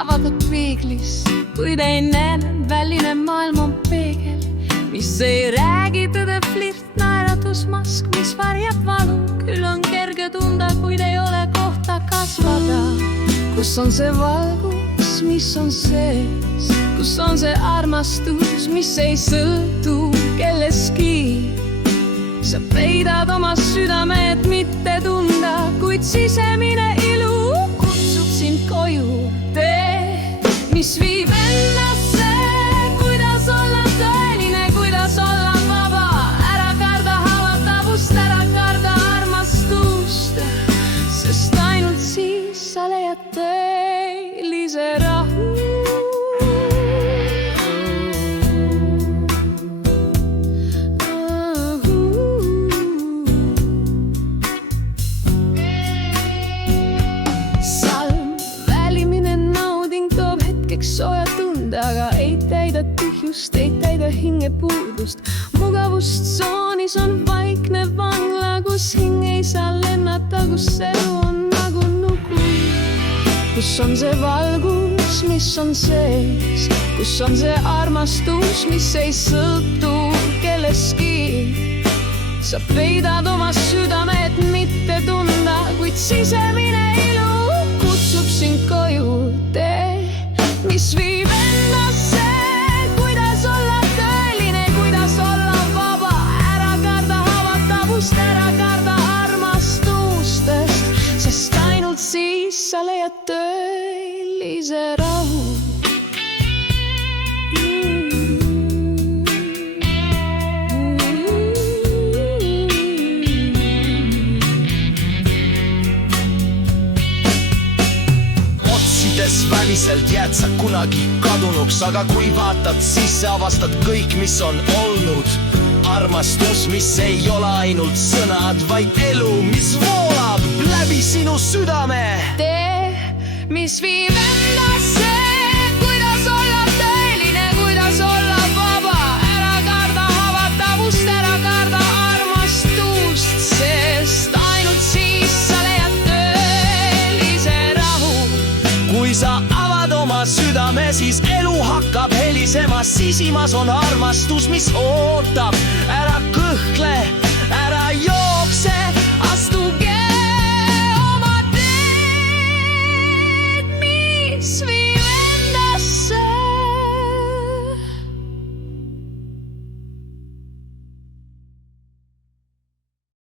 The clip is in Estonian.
avatud piiglis, kuid ei näe, väline maailm on peegel, mis ei räägi tõde, flirt, naeratusmask, mis varjab valu. Küll on kerge tunda, kuid ei ole kohta kasvada. Kus on see valgus, mis on sees? Kus on see armastus, mis ei sõltu kellestki? Sa peidad oma südame, et mitte tunda, kuid sisemine ilu kutsub sind koju. Tee, mis viib ennasse, kuidas olla tõeline, kuidas olla vaba. Ära karda haavatavust, ära karda armastust, sest ainult siis sa leiad tõelise rahu. Sooja tunda, aga ei täida tühjust, ei täida hingepuudust. Mugavustsoonis on vaikne vangla, kus hing ei saa lennata, kus elu on nagu nugu. Kus on see valgus, mis on sees? Kus on see armastus, mis ei sõltu kellestki? Sa peidad oma südame, et mitte tunda, kuid sisemine ilu kutsub sind koju. Tee, mis viib ennasse, kuidas olla tõeline, kuidas olla vaba. Ära karda haavatavust, ära karda armastustest, sest ainult siis sa leiad tõelise rahu. Väliselt jääd sa kunagi kadunuks, aga kui vaatad sisse, avastad kõik, mis on olnud. Armastus, mis ei ole ainult sõnad, vaid elu, mis voolab läbi sinu südame. Tee, mis viib ennasse, kuidas olla tõeline, kuidas olla vaba. Ära karda haavatavust, ära karda armastust, sest ainult siis sa leiad tõelise rahu. Kui sa avad oma südame, siis elu hakkab helisema. Sisimas on armastus, mis ootab. Ära kõhkle,